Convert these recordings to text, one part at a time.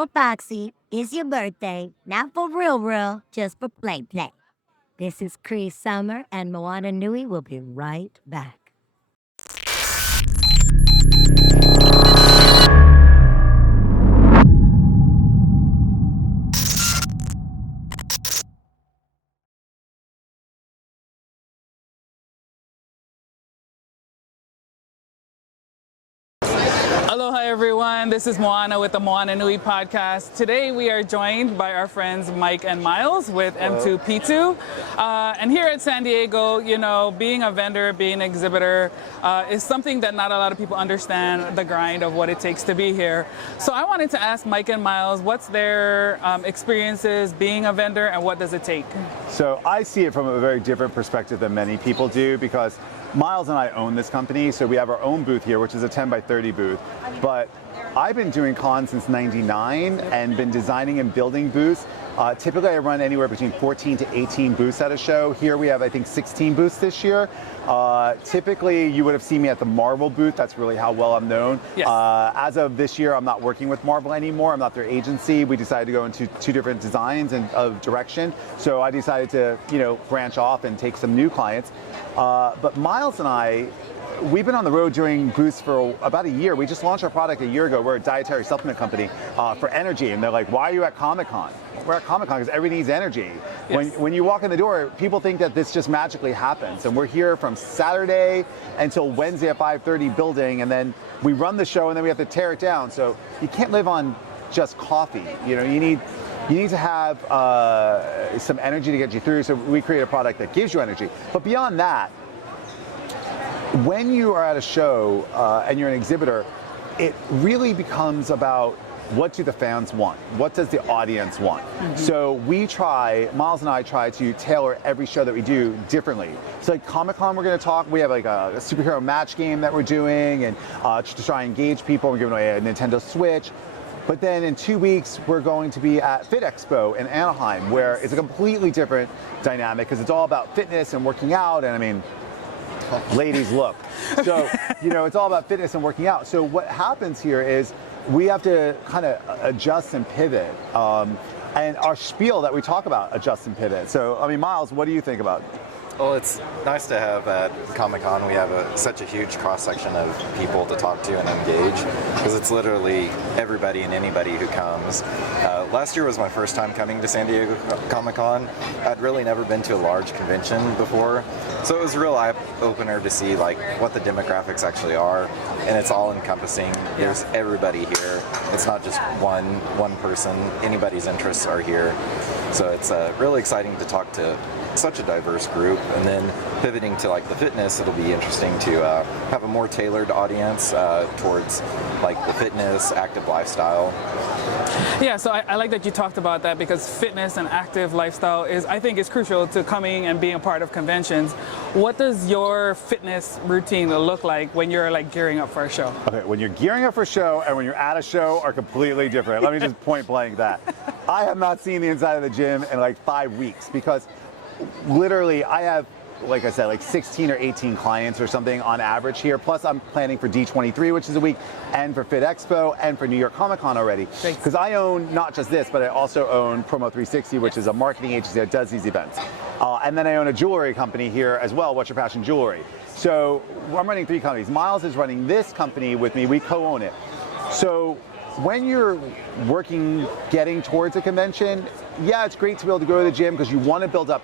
Oh, Foxy, it's your birthday. Not for real, just for play. This is Cree Summer, and Moana Nui will be right back. Aloha everyone, this is Moana with the Moana Nui podcast. Today we are joined by our friends Mike and Miles with M2 P2. And here at San Diego, you know, being a vendor, being an exhibitor is something that not a lot of people understand the grind of what it takes to be here. So I wanted to ask Mike and Miles, what's their experiences being a vendor and what does it take? So I see it from a very different perspective than many people do, because Miles and I own this company, so we have our own booth here, which is a 10 by 30 booth. But I've been doing cons since '99 and been designing and building booths. Typically, I run anywhere between 14 to 18 booths at a show. Here we have, I think, 16 booths this year. Typically, you would have seen me at the Marvel booth. That's really how well I'm known. Yes. As of this year, I'm not working with Marvel anymore. I'm not their agency. We decided to go into two different designs and of direction. So I decided to, you know, branch off and take some new clients. But Miles and I, we've been on the road doing booths for about a year. We just launched our product a year ago. We're a dietary supplement company for energy. And they're like, why are you at Comic-Con? We're at Comic-Con because everybody needs energy. Yes. When you walk in the door, people think that this just magically happens. And we're here from Saturday until Wednesday at 5:30 building. And then we run the show and then we have to tear it down. So you can't live on just coffee. You know, you need to have some energy to get you through. So we create a product that gives you energy. But beyond that, when you are at a show and you're an exhibitor, it really becomes about what do the fans want? What does the audience want? Mm-hmm. So Miles and I try to tailor every show that we do differently. So like Comic-Con, we're gonna talk, we have like a superhero match game that we're doing, and to try and engage people, we're giving away a Nintendo Switch. But then in 2 weeks, we're going to be at Fit Expo in Anaheim, where it's a completely different dynamic, because it's all about fitness and working out, and I mean, ladies look. So, you know, it's all about fitness and working out. So what happens here is we have to kind of adjust and pivot. And our spiel that we talk about, adjust and pivot. So, I mean, Miles, what do you think about it? Well, it's nice to have at Comic-Con, we have such a huge cross-section of people to talk to and engage, because it's literally everybody and anybody who comes. Last year was my first time coming to San Diego Comic-Con. I'd really never been to a large convention before, so it was a real eye-opener to see like what the demographics actually are, and it's all encompassing. There's everybody here. It's not just one person. Anybody's interests are here. So it's really exciting to talk to such a diverse group, and then pivoting to like the fitness, it'll be interesting to have a more tailored audience towards like the fitness, active lifestyle. Yeah, so I like that you talked about that, because fitness and active lifestyle I think is crucial to coming and being a part of conventions. What does your fitness routine look like when you're like gearing up for a show? Okay, when you're gearing up for a show and when you're at a show are completely different. Let me just point blank that. I have not seen the inside of the gym in like 5 weeks, because literally I have, like I said, like 16 or 18 clients or something on average here. Plus I'm planning for D23, which is a week, and for Fit Expo, and for New York Comic Con already. Because I own not just this, but I also own Promo 360, which is a marketing agency that does these events. And then I own a jewelry company here as well, What's Your Passion Jewelry. So I'm running 3 companies. Miles is running this company with me. We co-own it. So when you're getting towards a convention, yeah, it's great to be able to go to the gym because you want to build up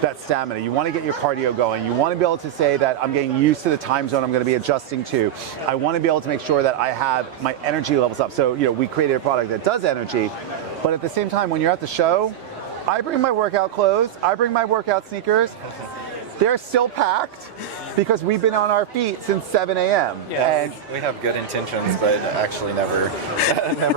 that stamina. You want to get your cardio going. You want to be able to say that I'm getting used to the time zone I'm going to be adjusting to. I want to be able to make sure that I have my energy levels up. So, you know, we created a product that does energy, but at the same time, when you're at the show, I bring my workout clothes. I bring my workout sneakers. They're still packed because we've been on our feet since 7 a.m. Yeah, and we have good intentions, but actually never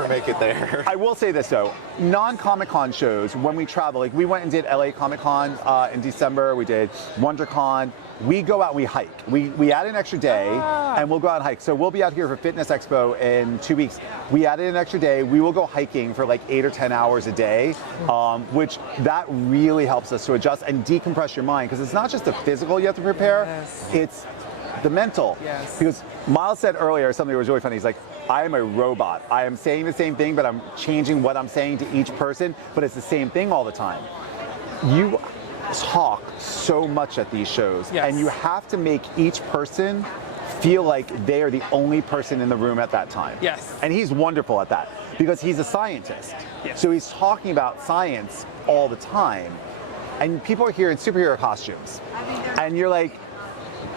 make it there. I will say this though, non-Comic-Con shows, when we travel, like we went and did LA Comic-Con in December, we did WonderCon, we go out, we hike. We add an extra day and we'll go out and hike. So we'll be out here for Fitness Expo in 2 weeks. We added an extra day. We will go hiking for like 8 or 10 hours a day, which that really helps us to adjust and decompress your mind, because it's not just the physical you have to prepare, it's the mental. Yes. Because Miles said earlier something that was really funny. He's like, I am a robot. I am saying the same thing, but I'm changing what I'm saying to each person, but it's the same thing all the time. You talk so much at these shows, Yes. and you have to make each person feel like they are the only person in the room at that time. Yes. And he's wonderful at that because he's a scientist. Yes. So he's talking about science all the time. And people are here in superhero costumes. And you're like,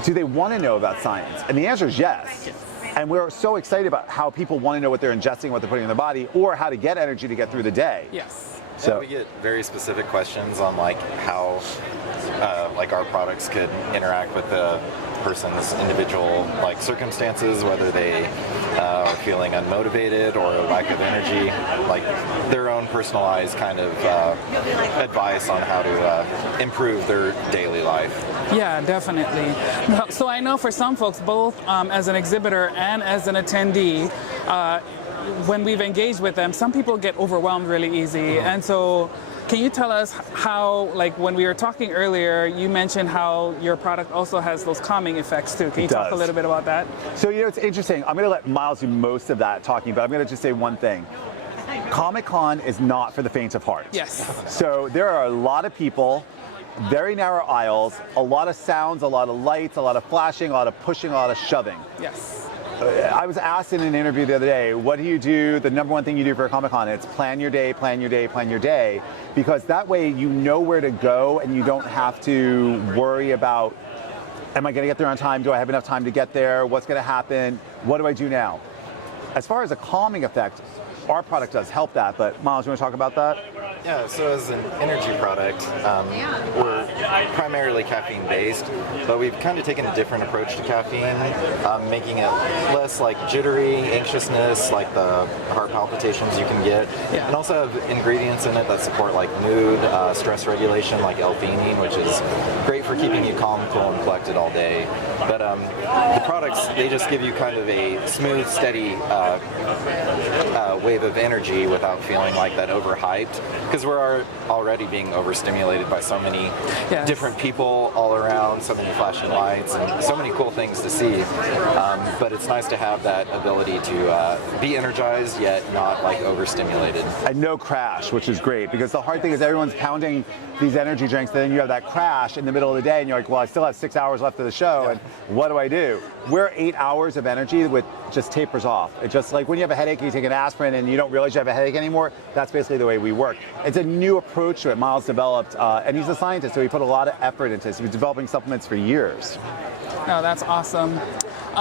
do they want to know about science? And the answer is yes. And we're so excited about how people want to know what they're ingesting, what they're putting in their body, or how to get energy to get through the day. Yes. So we get very specific questions on like how like our products could interact with the person's individual like circumstances, whether they are feeling unmotivated or a lack of energy, like their own personalized kind of advice on how to improve their daily life. Yeah, definitely. So I know for some folks, both as an exhibitor and as an attendee, when we've engaged with them, some people get overwhelmed really easy. And so can you tell us how, like when we were talking earlier, you mentioned how your product also has those calming effects too. Can you talk a little bit about that? So, you know, it's interesting. I'm going to let Miles do most of that talking, but I'm going to just say one thing. Comic-Con is not for the faint of heart. Yes. So there are a lot of people, very narrow aisles, a lot of sounds, a lot of lights, a lot of flashing, a lot of pushing, a lot of shoving. Yes. I was asked in an interview the other day, what do you do, the number one thing you do for a Comic-Con? It's plan your day, plan your day, plan your day, because that way you know where to go and you don't have to worry about, am I going to get there on time? Do I have enough time to get there? What's going to happen? What do I do now? As far as a calming effect, our product does help that, but Miles, you want to talk about that? Yeah, so as an energy product, we're primarily caffeine based, but we've kind of taken a different approach to caffeine, making it less like jittery, anxiousness, like the heart palpitations you can get, and also have ingredients in it that support like mood, stress regulation, like L-theanine, which is great for keeping you calm, cool, and collected all day. But the products, they just give you kind of a smooth, steady wave of energy without feeling like that overhyped, because we're already being overstimulated by so many different people all around, so many flashing lights and so many cool things to see, but it's nice to have that ability to be energized yet not like overstimulated. And no crash, which is great, because the hard thing is everyone's pounding these energy drinks, then you have that crash in the middle of the day and you're like, well, I still have 6 hours left of the show, and what do I do? We're 8 hours of energy which just tapers off. It's just like when you have a headache and you take an aspirin and you don't realize you have a headache anymore, that's basically the way we work. It's a new approach to it Miles developed, and he's a scientist, so he put a lot of effort into this. He was developing supplements for years. No, that's awesome.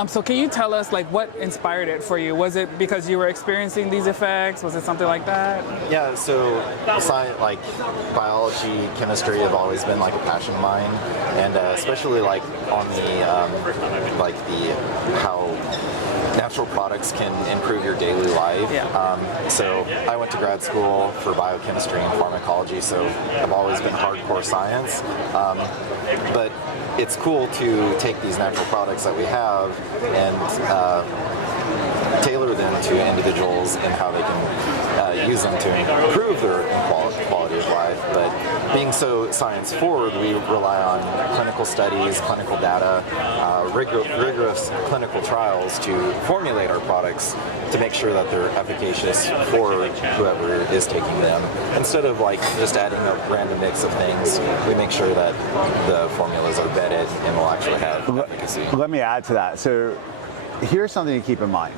So can you tell us like what inspired it for you? Was it because you were experiencing these effects? Was it something like that? Yeah, so science, like biology, chemistry have always been like a passion of mine, and especially like on the how natural products can improve your daily life. So I went to grad school for biochemistry and pharmacology, so I've always been hardcore science. But it's cool to take these natural products that we have and tailor them to individuals and how they can use them to improve their quality of life. But being so science forward, we rely on clinical studies, clinical data, rigorous clinical trials to formulate our products to make sure that they're efficacious for whoever is taking them. Instead of like just adding a random mix of things, we make sure that the formulas are vetted and will actually have efficacy. Let me add to that. So here's something to keep in mind.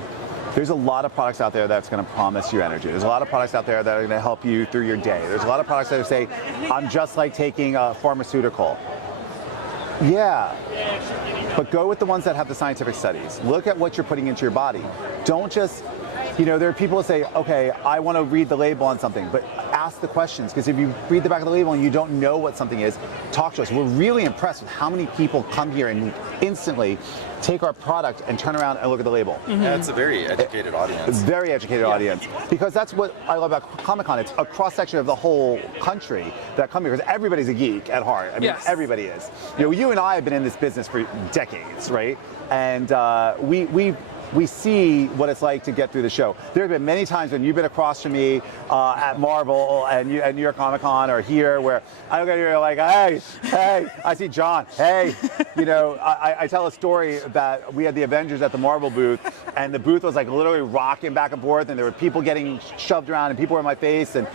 There's a lot of products out there that's going to promise you energy. There's a lot of products out there that are going to help you through your day. There's a lot of products that say, I'm just like taking a pharmaceutical. Yeah, but go with the ones that have the scientific studies. Look at what you're putting into your body. Don't just, you know, there are people that say, okay, I want to read the label on something, but ask the questions, because if you read the back of the label and you don't know what something is, talk to us. We're really impressed with how many people come here and instantly take our product and turn around and look at the label. Yeah, it's a very educated audience. Very educated audience, because that's what I love about Comic-Con. It's a cross-section of the whole country that come here, because everybody's a geek at heart. I mean, everybody is. You know, you and I have been in this business for decades, right? And we we see what it's like to get through the show. There have been many times when you've been across from me at Marvel and at New York Comic Con or here, where I look at you and like, hey, I see John, hey. You know, I tell a story about we had the Avengers at the Marvel booth, and the booth was like literally rocking back and forth, and there were people getting shoved around, and people were in my face and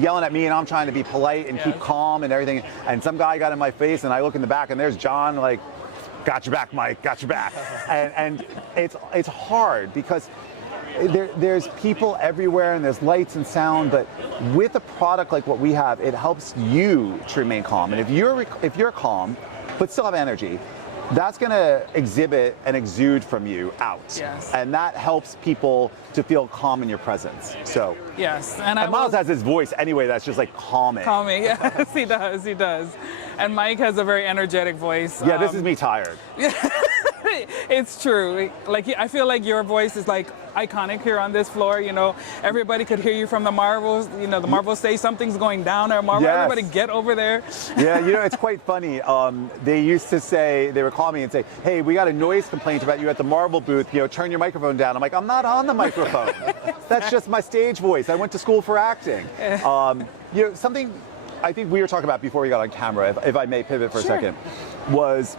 yelling at me, and I'm trying to be polite and keep calm and everything. And some guy got in my face, and I look in the back, and there's John, like, got your back, Mike, got your back. And it's hard because there's people everywhere and there's lights and sound, but with a product like what we have, it helps you to remain calm. And if you're calm, but still have energy, that's going to exhibit and exude from you out. Yes. And that helps people to feel calm in your presence. So yes, and Miles has his voice anyway that's just like calming. Calming, yes, he does. And Mike has a very energetic voice. Yeah, this is me tired. It's true. Like, I feel like your voice is like iconic here on this floor. You know, everybody could hear you from the Marvels. You know, the Marvels say something's going down at Marvel. Yes. Everybody get over there. Yeah, you know, it's quite funny. They used to say, they would call me and say, hey, we got a noise complaint about you at the Marvel booth. You know, turn your microphone down. I'm like, I'm not on the microphone. That's just my stage voice. I went to school for acting. You know, something I think we were talking about before we got on camera, if I may pivot for a second, was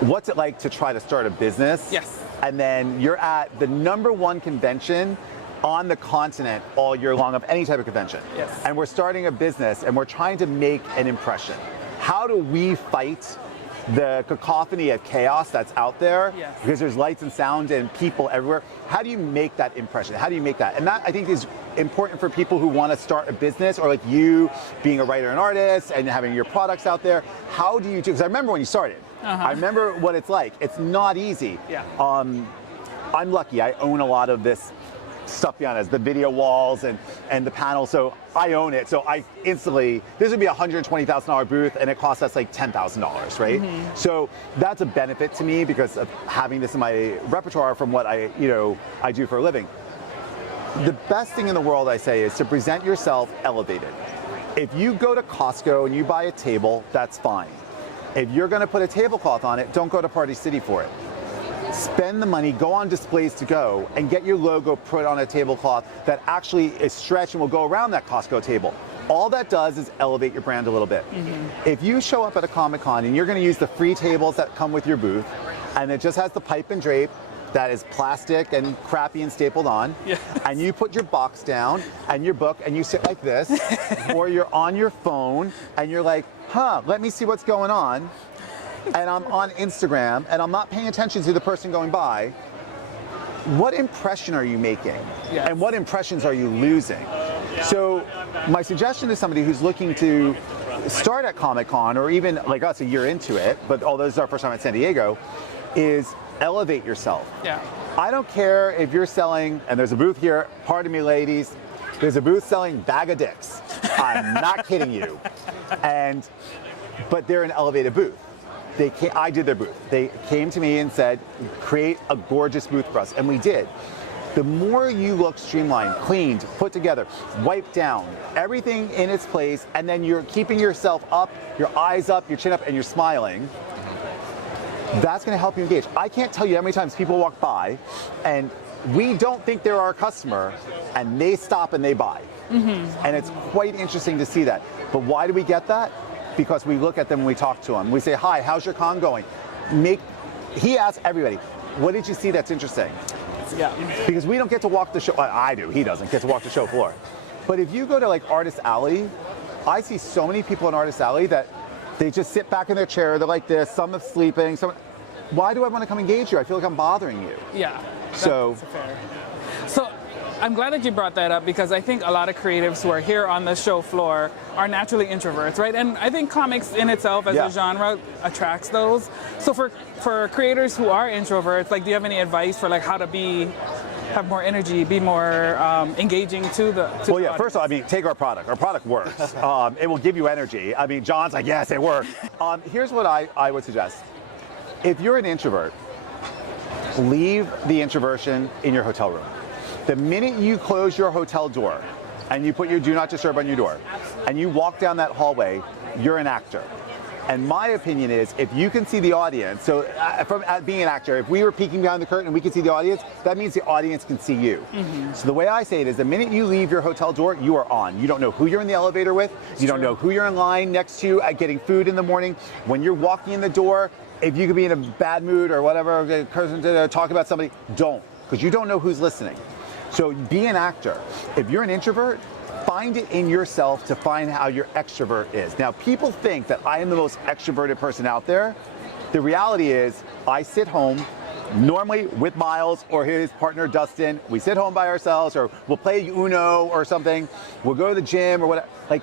what's it like to try to start a business? Yes. And then you're at the #1 convention on the continent all year long of any type of convention. Yes. And we're starting a business and we're trying to make an impression. How do we fight the cacophony of chaos that's out there? Yes. Because there's lights and sound and people everywhere. How do you make that impression? How do you make that? And that, I think, is important for people who want to start a business, or like you being a writer and artist and having your products out there. How do you do? Because I remember when you started. I remember what it's like. It's not easy. Yeah. I'm lucky. I own a lot of this stuff behind us, the video walls and the panel. So I own it. So I instantly, this would be a $120,000 booth and it costs us like $10,000, right? So that's a benefit to me because of having this in my repertoire from what I do for a living. The best thing in the world, I say, is to present yourself elevated. If you go to Costco and you buy a table, that's fine. If you're going to put a tablecloth on it, don't go to Party City for it. Spend the money, go on displays to go, and get your logo put on a tablecloth that actually is stretched and will go around that Costco table. All that does is elevate your brand a little bit. If you show up at a Comic-Con and you're going to use the free tables that come with your booth, and it just has the pipe and drape that is plastic and crappy and stapled on, and you put your box down and your book and you sit like this, or you're on your phone and you're like, let me see what's going on, and I'm on Instagram and I'm not paying attention to the person going by, what impression are you making? Yes. And what impressions are you losing? So my suggestion to somebody who's looking to start at Comic-Con, or even like us a year into it, but although this is our first time at San Diego, is elevate yourself. Yeah. I don't care if you're selling, and there's a booth here, pardon me ladies, there's a booth selling bag of dicks. I'm not kidding you. But they're an elevated booth. I did their booth. They came to me and said, create a gorgeous booth for us, and we did. The more you look streamlined, cleaned, put together, wiped down, everything in its place, and then you're keeping yourself up, your eyes up, your chin up, and you're smiling, that's going to help you engage. I can't tell you how many times people walk by and we don't think they're our customer and they stop and they buy. And it's quite interesting to see that. But why do we get that? Because we look at them when we talk to them. We say, hi, how's your con going? He asks everybody, what did you see that's interesting? Yeah. Because we don't get to walk the show. I do. He doesn't get to walk the show floor. But if you go to like Artist Alley, I see so many people in Artist Alley that they just sit back in their chair. They're like this. Some are sleeping. Why do I want to come engage you? I feel like I'm bothering you. Yeah. So fair. So I'm glad that you brought that up, because I think a lot of creatives who are here on the show floor are naturally introverts, right? And I think comics in itself as a genre attracts those. So for creators who are introverts, like, do you have any advice for like how to have more energy, be more engaging to the audience? First of all, I mean, take our product. Our product works. It will give you energy. I mean, John's like, yes, it works. Here's what I would suggest. If you're an introvert, leave the introversion in your hotel room. The minute you close your hotel door and you put your do not disturb on your door and you walk down that hallway, you're an actor. And my opinion is, if you can see the audience, so from being an actor, if we were peeking behind the curtain and we can see the audience, that means the audience can see you. So the way I say it is, the minute you leave your hotel door, you are on. You don't know who you're in the elevator with. You don't know who you're in line next to getting food in the morning. When you're walking in the door, if you could be in a bad mood or whatever, person to talk about somebody, don't, because you don't know who's listening. So be an actor. If you're an introvert, find it in yourself to find how your extrovert is. Now, people think that I am the most extroverted person out there. The reality is, I sit home, normally with Miles or his partner Dustin. We sit home by ourselves, or we'll play Uno or something. We'll go to the gym or whatever. Like,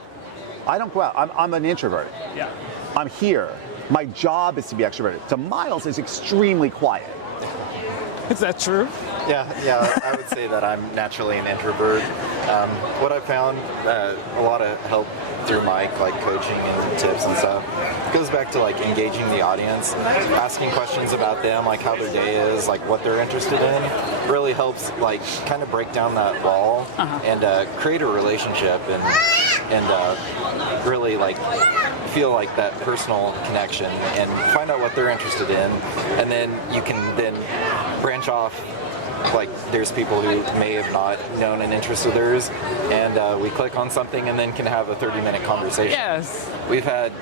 I don't go out. I'm an introvert. Yeah. I'm here. My job is to be extroverted. So Miles is extremely quiet. Is that true? Yeah, I would say that I'm naturally an introvert. What I found, a lot of help through Mike, like coaching and tips and stuff, goes back to like engaging the audience, asking questions about them, like how their day is, like what they're interested in, really helps like kind of break down that wall and create a relationship and really like feel like that personal connection and find out what they're interested in, and then you can then branch off. Like there's people who may have not known an interest of theirs, and we click on something and then can have a 30-minute conversation. Yes. We've had,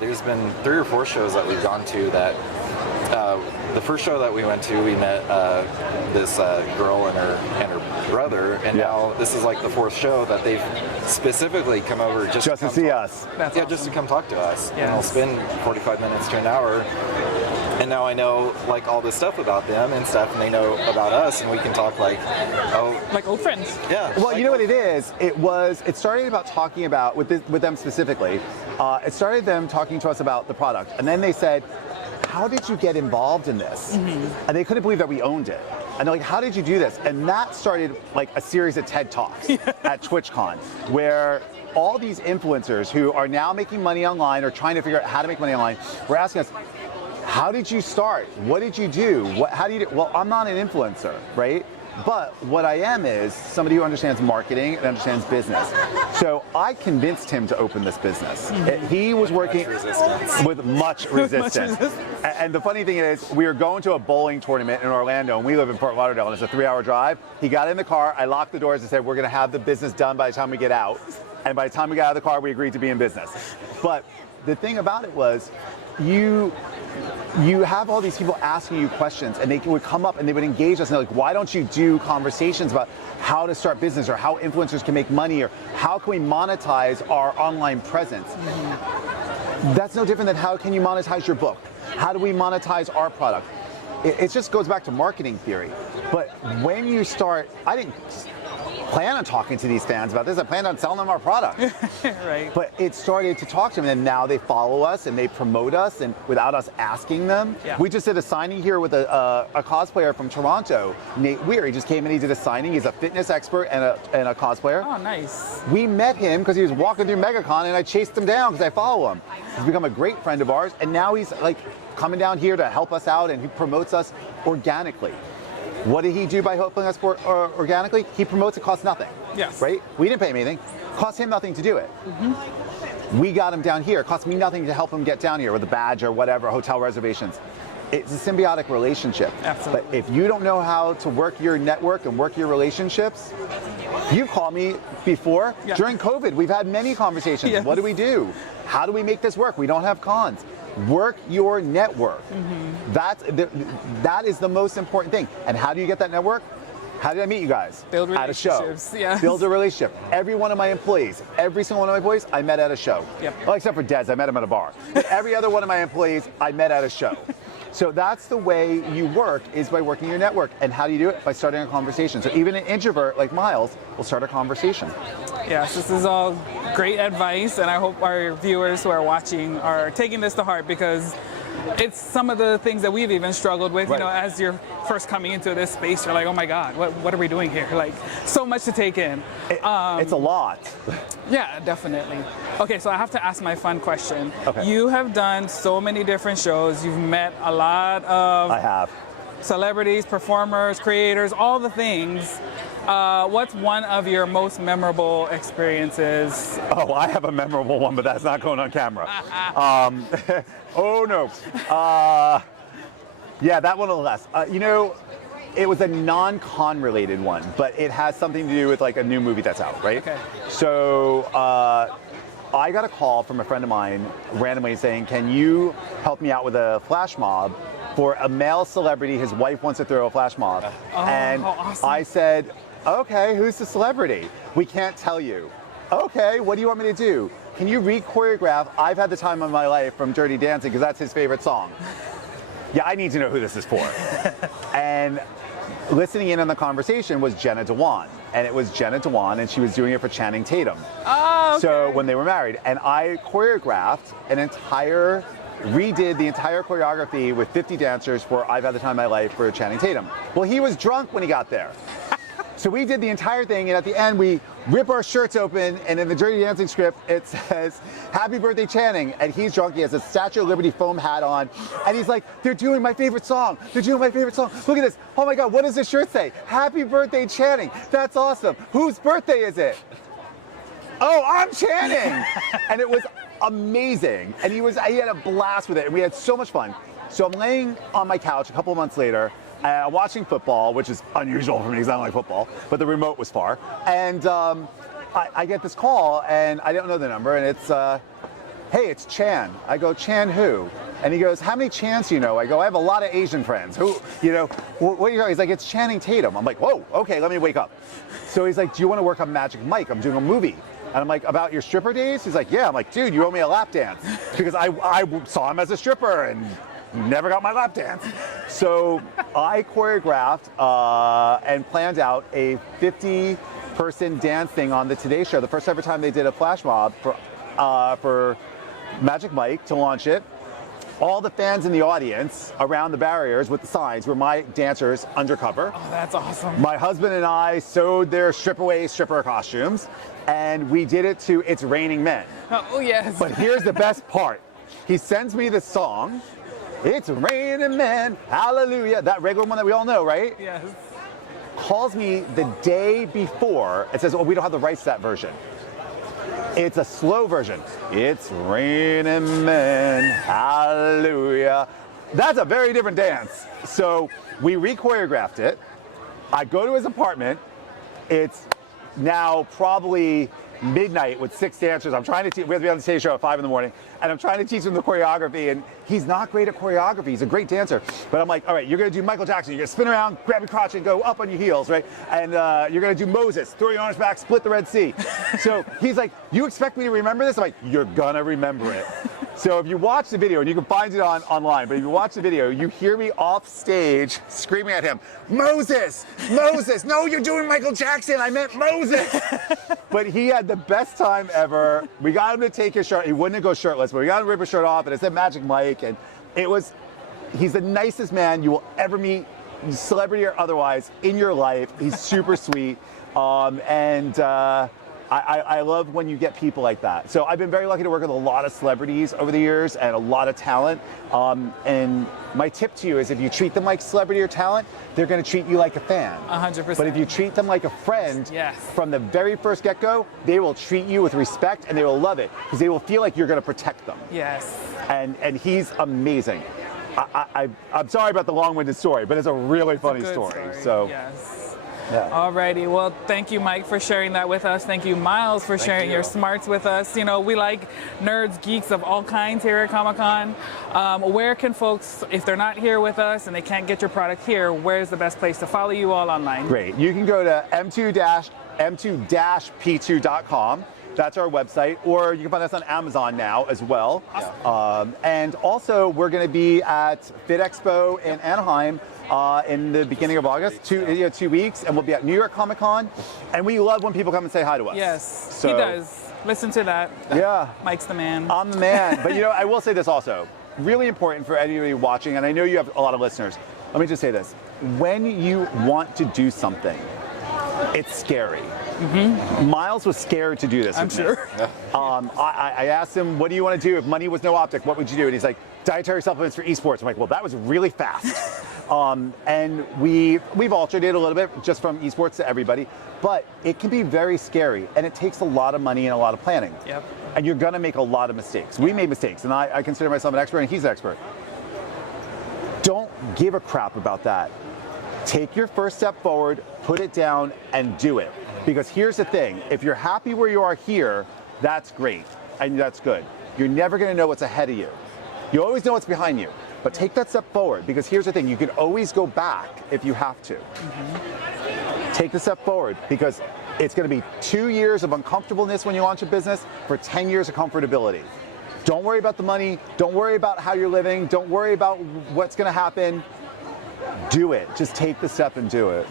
there's been 3 or 4 shows that we've gone to that, the first show that we went to, we met this girl and her brother, and now this is like the 4th show that they've specifically come over just to see us. That's yeah, awesome. just to come talk to us. Yes. And they'll spend 45 minutes to an hour. And now I know like all this stuff about them and stuff, and they know about us, and we can talk like old friends. Yeah. Well, like, you know what it is? It started about talking about, with them specifically, it started them talking to us about the product. And then they said, how did you get involved in this? And they couldn't believe that we owned it. And they're like, how did you do this? And that started like a series of TED Talks at TwitchCon, where all these influencers who are now making money online or trying to figure out how to make money online were asking us, how did you start? What did you do? How do you do? Well, I'm not an influencer, right? But what I am is somebody who understands marketing and understands business. So I convinced him to open this business. He was working with much resistance. And the funny thing is, we were going to a bowling tournament in Orlando, and we live in Fort Lauderdale, and it's a 3-hour drive. He got in the car, I locked the doors and said, we're gonna have the business done by the time we get out. And by the time we got out of the car, we agreed to be in business. But the thing about it was, you have all these people asking you questions, and they would come up and they would engage us, and they're like, why don't you do conversations about how to start business, or how influencers can make money, or how can we monetize our online presence? That's no different than how can you monetize your book? How do we monetize our product? It just goes back to marketing theory. But when you start, I didn't plan on talking to these fans about this. I planned on selling them our product. Right. But it started to talk to them, and now they follow us and they promote us, and without us asking them. Yeah. We just did a signing here with a cosplayer from Toronto, Nate Weir. He just came in, he did a signing. He's a fitness expert and a cosplayer. Oh, nice. We met him because he was walking through MegaCon, and I chased him down because I follow him. He's become a great friend of ours, and now he's like coming down here to help us out, and he promotes us organically. What did he do by helping us organically? He promotes, it costs nothing. Yes. Right? We didn't pay him anything. Cost him nothing to do it. We got him down here. It cost me nothing to help him get down here with a badge or whatever, hotel reservations. It's a symbiotic relationship. Absolutely. But if you don't know how to work your network and work your relationships, you've called me before. Yeah. During COVID, we've had many conversations. Yes. What do we do? How do we make this work? We don't have cons. Work your network. That is the most important thing. And how do you get that network? How did I meet you guys? Build At a show. relationships, yes. Build a relationship. Every one of my employees, every single one of my employees, I met at a show. Yep. Well, except for Des, I met him at a bar. But every other one of my employees, I met at a show. So that's the way you work, is by working your network. And how do you do it? By starting a conversation. So even an introvert like Miles will start a conversation. Yes, this is all great advice, and I hope our viewers who are watching are taking this to heart, because it's some of the things that we've even struggled with. Right. You know, as you're first coming into this space, you're like, oh my God, what are we doing here? Like, so much to take in. It's a lot. Yeah, definitely. Okay, so I have to ask my fun question. Okay. You have done so many different shows. You've met a lot of I have. celebrities, performers, creators, all the things. What's one of your most memorable experiences? Oh, I have a memorable one, but that's not going on camera. Oh no. Yeah, that one a little less. It was a non-con related one, but it has something to do with like a new movie that's out, right? Okay. So I got a call from a friend of mine randomly saying, can you help me out with a flash mob for a male celebrity? His wife wants to throw a flash mob. And how awesome. I said, okay, who's the celebrity? We can't tell you. Okay, what do you want me to do? Can you re-choreograph I've Had the Time of My Life from Dirty Dancing, because that's his favorite song. Yeah, I need to know who this is for. And listening in on the conversation was Jenna Dewan. And it was Jenna Dewan, and she was doing it for Channing Tatum. Oh, okay. So when they were married, and I choreographed redid the entire choreography with 50 dancers for I've Had the Time of My Life for Channing Tatum. Well, he was drunk when he got there. So we did the entire thing, and at the end we rip our shirts open, and in the Dirty Dancing script it says, "Happy birthday, Channing," and he's drunk, he has a Statue of Liberty foam hat on, and he's like, "They're doing my favorite song, they're doing my favorite song, look at this, oh my God, what does this shirt say? Happy birthday, Channing, that's awesome, whose birthday is it? Oh, I'm Channing!" And it was amazing, and he had a blast with it, and we had so much fun. So I'm laying on my couch a couple of months later, watching football, which is unusual for me because I don't like football, but the remote was far. And I get this call, and I don't know the number, and it's, hey, it's Chan. I go, Chan who? And he goes, how many Chans do you know? I go, I have a lot of Asian friends. Who, what are you talking? He's like, it's Channing Tatum. I'm like, whoa, okay, let me wake up. So he's like, do you want to work on Magic Mike? I'm doing a movie. And I'm like, about your stripper days? He's like, yeah. I'm like, dude, you owe me a lap dance. Because I saw him as a stripper and never got my lap dance. So I choreographed and planned out a 50-person dance thing on the Today Show. The first ever time they did a flash mob for Magic Mike to launch it. All the fans in the audience around the barriers with the signs were my dancers undercover. Oh, that's awesome. My husband and I sewed their stripper costumes, and we did it to It's Raining Men. Oh, yes. But here's the best part. He sends me the song, It's Raining Men, Hallelujah, that regular one that we all know, right? Yes. Calls me the day before and says, oh, we don't have the rights to that version. It's a slow version. It's raining men, hallelujah. That's a very different dance. So we re-choreographed it. I go to his apartment. It's now probably midnight with 6 dancers. I'm trying to teach, we have to be on the stage show at 5 in the morning, and I'm trying to teach him the choreography, and he's not great at choreography. He's a great dancer. But I'm like, all right, you're gonna do Michael Jackson. You're gonna spin around, grab your crotch, and go up on your heels, right? And you're gonna do Moses, throw your arms back, split the Red Sea. So he's like, you expect me to remember this? I'm like, you're gonna remember it. So if you watch the video, and you can find it online, but if you watch the video, you hear me off stage screaming at him, Moses, Moses, no, you're doing Michael Jackson, I meant Moses. But he had the best time ever. We got him to take his shirt, he wouldn't go shirtless, but we got him to rip his shirt off, and it said Magic Mike, and he's the nicest man you will ever meet, celebrity or otherwise, in your life. He's super sweet, I love when you get people like that. So I've been very lucky to work with a lot of celebrities over the years and a lot of talent. And my tip to you is if you treat them like celebrity or talent, they're going to treat you like a fan. 100%. But if you treat them like a friend, yes, from the very first get-go, they will treat you with respect and they will love it because they will feel like you're going to protect them. Yes. And he's amazing. I'm sorry about the long-winded story, but it's a really funny story. So. Yes. Yeah. Alrighty, well, thank you, Mike, for sharing that with us. Thank you, Miles, for sharing your smarts with us. You know, we like nerds, geeks of all kinds here at Comic-Con. Where can folks, if they're not here with us and they can't get your product here, where's the best place to follow you all online? Great. You can go to m2-p2.com. That's our website, or you can find us on Amazon now as well. Awesome. And also, we're going to be at Fit Expo in Anaheim in the beginning of August, 2 weeks, and we'll be at New York Comic Con. And we love when people come and say hi to us. Yes, so, he does. Listen to that. Yeah. Mike's the man. I'm the man. But you know, I will say this also. Really important for anybody watching, and I know you have a lot of listeners. Let me just say this. When you want to do something, it's scary. Mm-hmm. Miles was scared to do this. I'm sure. I asked him, what do you want to do? If money was no object, what would you do? And he's like, dietary supplements for esports. I'm like, well, that was really fast. And we've alternated a little bit just from esports to everybody, but it can be very scary and it takes a lot of money and a lot of planning. Yep. And you're gonna make a lot of mistakes. We made mistakes, and I consider myself an expert and he's an expert. Don't give a crap about that. Take your first step forward, put it down, and do it. Because here's the thing, if you're happy where you are here, that's great, and that's good. You're never gonna know what's ahead of you. You always know what's behind you, but take that step forward, because here's the thing, you can always go back if you have to. Take the step forward, because it's gonna be 2 years of uncomfortableness when you launch a business for 10 years of comfortability. Don't worry about the money, don't worry about how you're living, don't worry about what's gonna happen. Do it, just take the step and do it.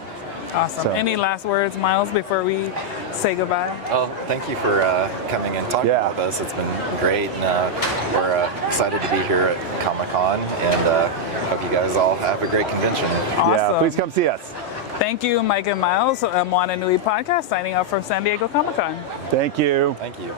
Awesome. So. Any last words, Miles, before we say goodbye? Oh, thank you for coming and talking Yeah. with us. It's been great, and we're excited to be here at Comic-Con, and hope you guys all have a great convention. Awesome. Yeah, please come see us. Thank you, Mike and Miles. Moana Nui podcast, signing out from San Diego Comic-Con. Thank you. Thank you.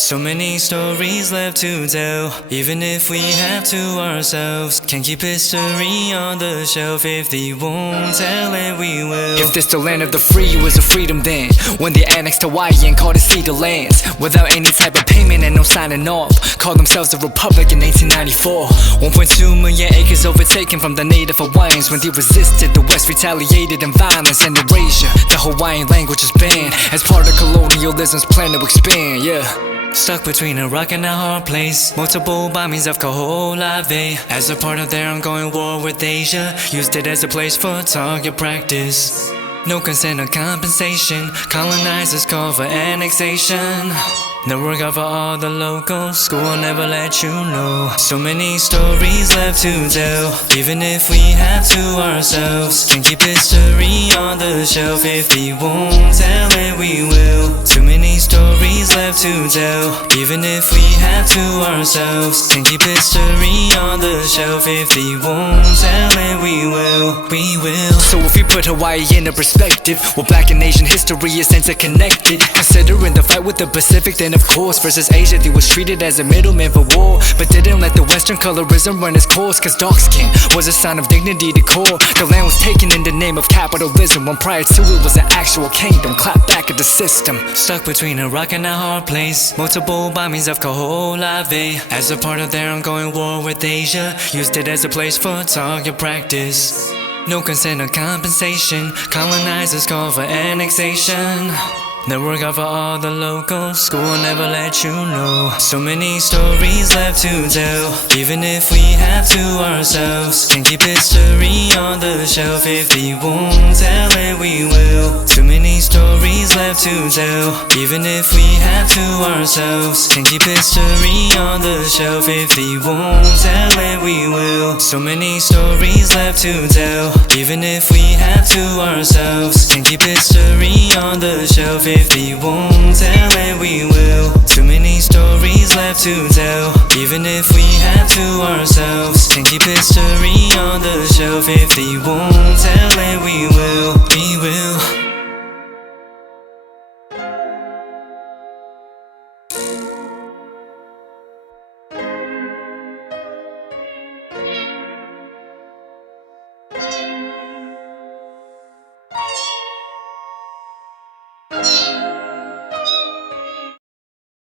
So many stories left to tell, even if we have to ourselves. Can't keep history on the shelf. If they won't tell it, we will. If this the land of the free, it was a freedom then, when they annexed Hawaii and called it Cedar Lands, without any type of payment and no signing off. Called themselves the Republic in 1894. 1.2 million acres overtaken from the native Hawaiians. When they resisted, the West retaliated in violence and erasure. The Hawaiian language is banned as part of colonialism's plan to expand, yeah. Stuck between a rock and a hard place. Multiple bombings of Kaho'olawe as a part of their ongoing war with Asia. Used it as a place for target practice. No consent or compensation. Colonizers call for annexation. No regard for all the locals. School will never let you know. So many stories left to tell, even if we have to ourselves. Can't keep history on the shelf. If they won't tell it, we will. Too many stories left to tell, even if we have to ourselves. Can't keep history on the shelf. If they won't tell it, we will. We will. So if we put Hawaii into perspective, well, Black and Asian history is interconnected. Considering the fight with the Pacific, then of course versus Asia, they was treated as a middleman for war, but didn't let the Western colorism run its course. Cause dark skin was a sign of dignity to core. The land was taken in the name of capitalism, when prior to it was an actual kingdom. Clap back at the system. Stuck between a rock and a hard place. Multiple bombings of Kaho'olawe as a part of their ongoing war with Asia. Used it as a place for target practice. No consent or compensation. Colonizers call for annexation. No regard for all the locals. School will never let you know. So many stories left to tell, even if we have to ourselves. Can't keep history on the shelf. If they won't tell it, we will. Too many stories left to tell, even if we have to ourselves. Can't keep history on the shelf. If they won't tell it, we will. So many stories left to tell, even if we have to ourselves. Can't keep history on the shelf. If they won't tell it, we will. Too many stories left to tell, even if we have to ourselves. Can't keep history on the shelf. If they won't tell it, we will. We will.